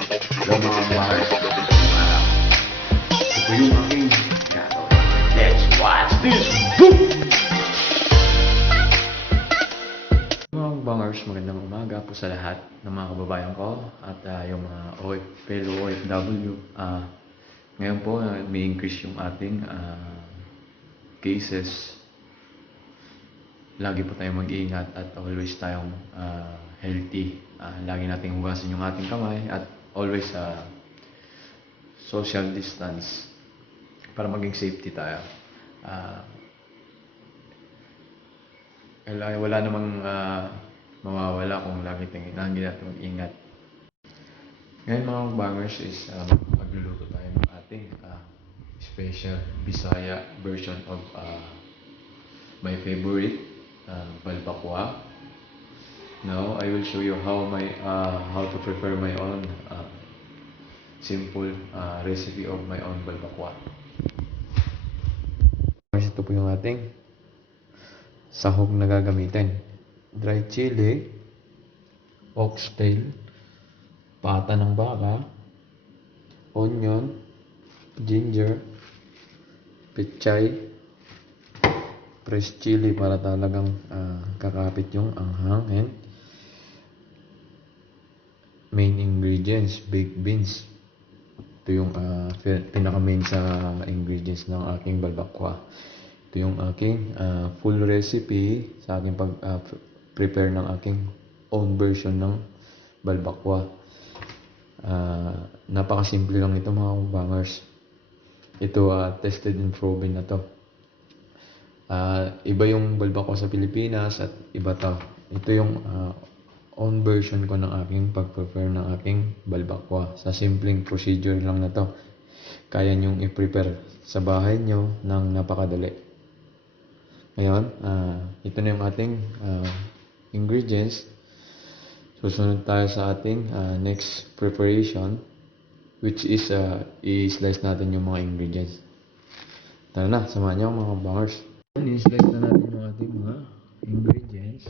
Hello mga bars. Ito po yung aking gagawin. Let's watch this book! Mga bangers, magandang umaga po sa lahat ng mga kababayan ko at yung mga fellow OFW. Ngayon po, may increase yung ating cases. Lagi po tayong mag-iingat at always tayong healthy. Lagi nating hugasan yung ating kamay at always social distance para maging safety tayo. Wala namang mawawala kung lagi natin mag-ingat. Ngayon mga bangers is magluluto tayo ng ating special Bisaya version of my favorite Balbacua. Now I will show you how to prepare my own simple recipe of my own Balbacua. Ito po yung ating sahog na gagamitin. Dry chili, oxtail, pata ng baka, onion, ginger, pechay, fresh chili para talagang kakapit yung anghang, and main ingredients, baked beans. Ito yung pinaka-main sa ingredients ng aking Balbacua. Ito yung aking full recipe sa aking pag-prepare ng aking own version ng Balbacua. Napakasimple lang ito mga bangers. Ito tested and proven na to. Iba yung Balbacua sa Pilipinas at iba to. Ito yung own version ko ng aking pag-prepare ng aking Balbacua. Sa simpleng procedure lang na to, kaya nyong i-prepare sa bahay nyo ng napakadali. Ngayon, ito na yung ating ingredients. Susunod tayo sa ating next preparation, which is i-slice natin yung mga ingredients. Tara na, samahan niyo mga bangers. I-slice na natin yung ating mga ingredients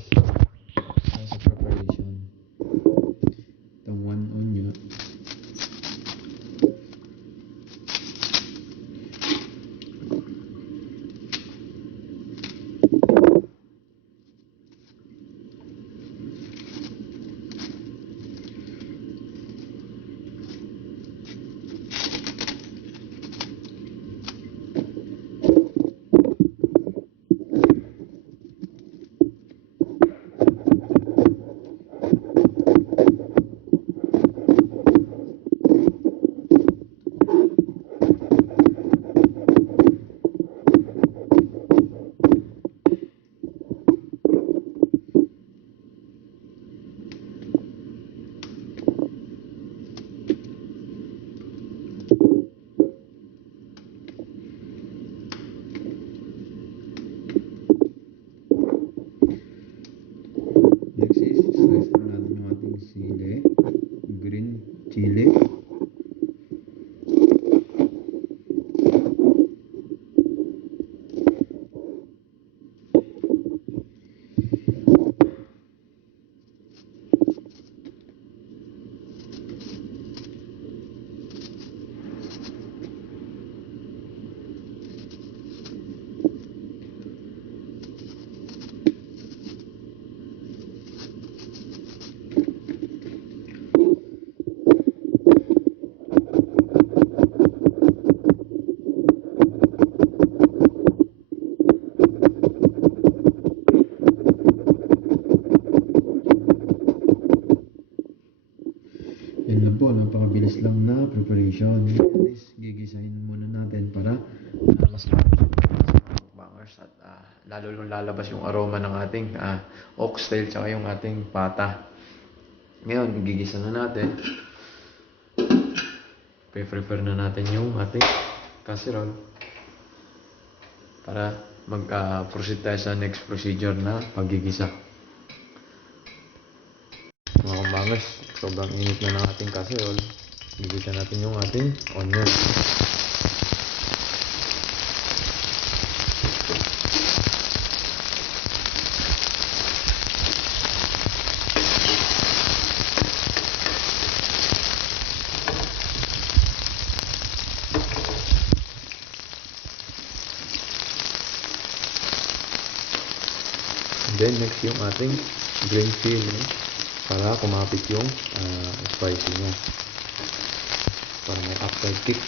sa preparation. Itong 1 onion, green chili, yan lang po, napakabilis lang na preparation. Guys, gigisahin muna natin para mas bangers at lalo lalabas yung aroma ng ating oxtail tsaka yung ating pata. Ngayon, gigisa na natin. Prepare na natin yung ating casserole para mag-proceed tayo sa next procedure na paggigisa. Mga bangers, sobrang init na ng ating casserole. Gigisa natin yung ating onion. Then next yung ating green chili para kumapit yung spicy niya. Para may afterkick.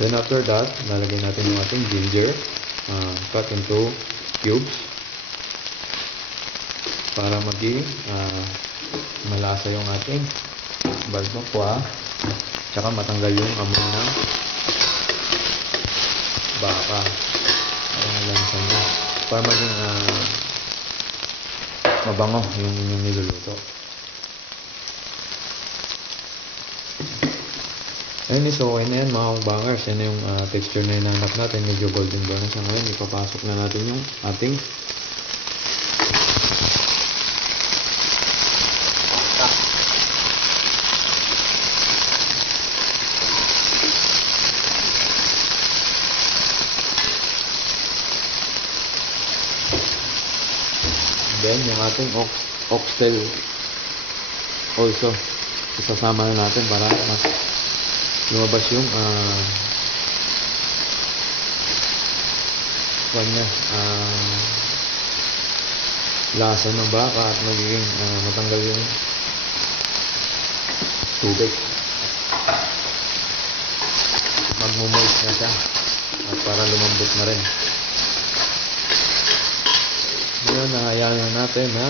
Then after that, lalagay natin yung ating ginger, cut into cubes para maging malasa yung ating balbacua, tsaka matanggal yung amoy ng baka, parang lansa niya, para maging mabango yung inyong niluluto. Ayun, so okay na yan mga bangers. Yan na yung texture na hinahanap natin. Medyo golden brown na siya ngayon. Ipapasok na natin yung ating pata. Then yung ating oxtail also isasama na natin para mas lumabas yung lasa ng baka at magiging matanggal yung tubig. Magmumoist na siya at para lumambot na rin. Ngayon, nahayaan na natin na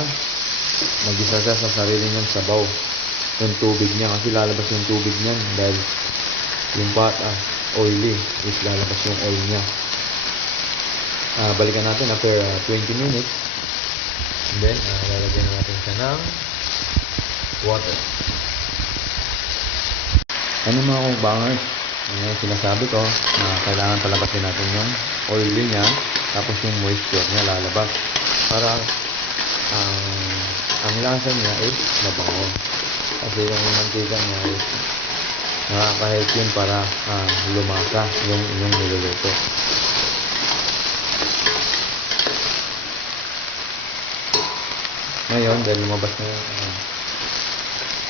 mag-isa siya sa sarili niyang sabaw yung tubig niya, kasi lalabas yung tubig niyan dahil yung pata oily, is lalabas yung oil niya. Balikan natin after 20 minutes. And then lalagyan natin siya ng water. Ano mga kumbangers, yung sinasabi ko na kailangan palabasin natin yung oily niya, tapos yung moisture niya lalabas para ang lasa niya is mabango, kasi yung mantika niya is nakaka-help yun para lumasa yung inyong niluluto. Ngayon, dahil lumabas na yung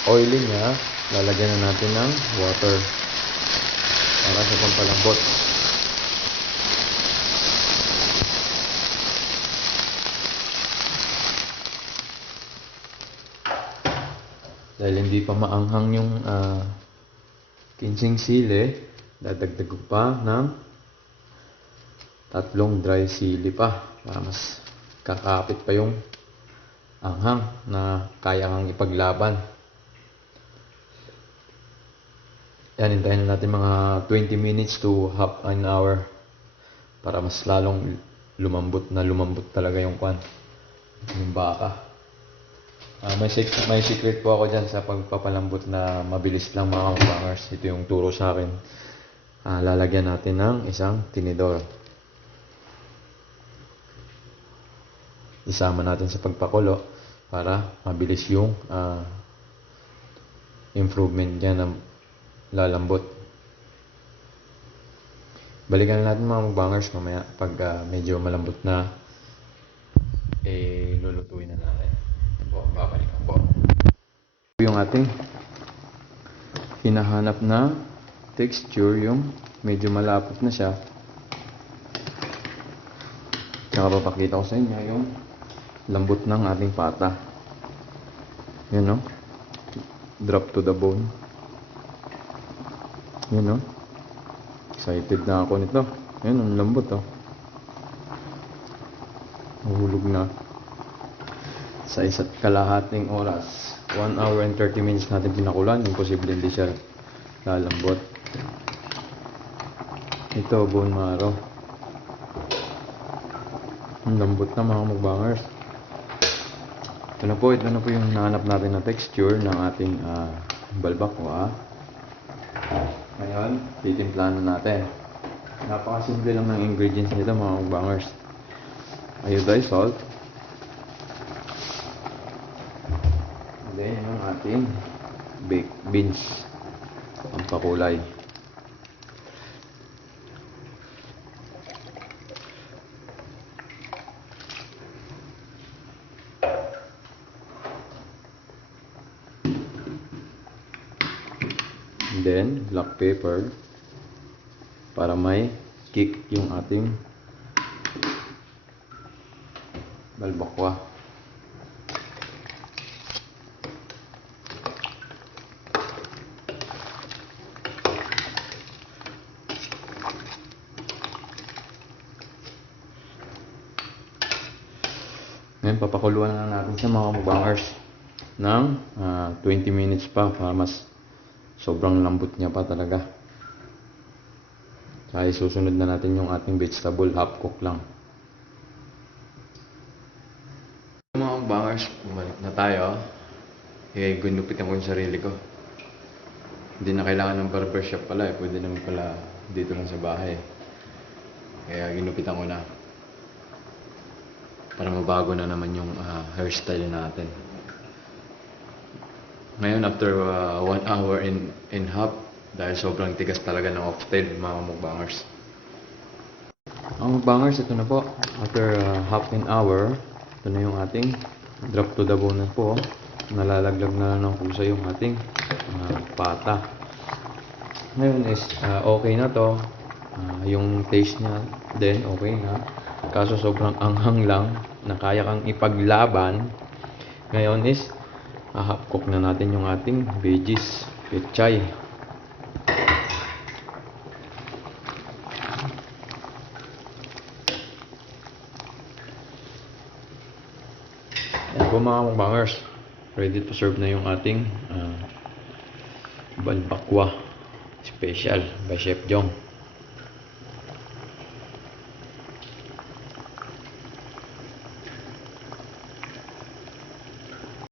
oily niya, lalagyan na natin ng water para sa pampalambot. Dahil hindi pa maanghang yung kinsing sili, dadagdag ko pa ng 3 dry sili pa para mas kakapit pa yung anghang na kaya kang ipaglaban. Yan, hintayin natin mga 20 minutes to half an hour para mas lalong lumambot talaga yung baka. May secret po ako dyan sa pagpapalambot na mabilis lang mga bangers. Ito yung turo sa akin. Lalagyan natin ng isang tinidor. Isama natin sa pagpakulo para mabilis yung improvement dyan na lalambot. Balikan natin mga bangers mamaya pag medyo malambot na, lulutuin na natin. Babalikan po yung ating hinahanap na texture, yung medyo malapot na siya. Tsaka papakita ko sa inyo yung lambot ng ating pata. Yun, no? Drop to the bone. Yun, no? Excited na ako nito. Yun, ang lambot, oh. Mahulog na. Sa 1.5 oras, 1 hour and 30 minutes natin pinakulan, imposible hindi siya lalambot. Ito, bone marrow. Ang lambot na mga mukbangers. Ito na po yung nahanap natin na texture ng ating balbacua. Ngayon, titimplahan na natin. Napakasimple lang ng ingredients nito mga mukbangers. Iodized salt. Then yung ating baked beans, ang pakulay. And then, black pepper para may kick yung ating balbacua. Ngayon, papakuluan na natin sa mga mukbangers ng 20 minutes pa para mas sobrang lambot niya pa talaga. Kaya susunod na natin yung ating vegetable, half cook lang. Mga mukbangers, bumalik na tayo. Ginupitan ko yung sarili ko. Hindi na kailangan ng barbershop pala pwede naman pala dito lang sa bahay. Kaya ginupitan ko na para mabago na naman yung hairstyle natin. Ngayon, after 1 hour and half, dahil sobrang tigas talaga ng oxtail, mga mukbangers. Mga mukbangers, ito na po. After half an hour, ito na yung ating drop to the bone na po. Nalalaglag na ng kusa yung ating pata. Ngayon is okay na to. Yung taste niya din okay na. Kaso sobrang anghang lang na kaya kang ipaglaban. Ngayon is half cook na natin yung ating veggies, pechay. Yan po mga mukbangers, ready to serve na yung ating balbacua special by Chef Jong.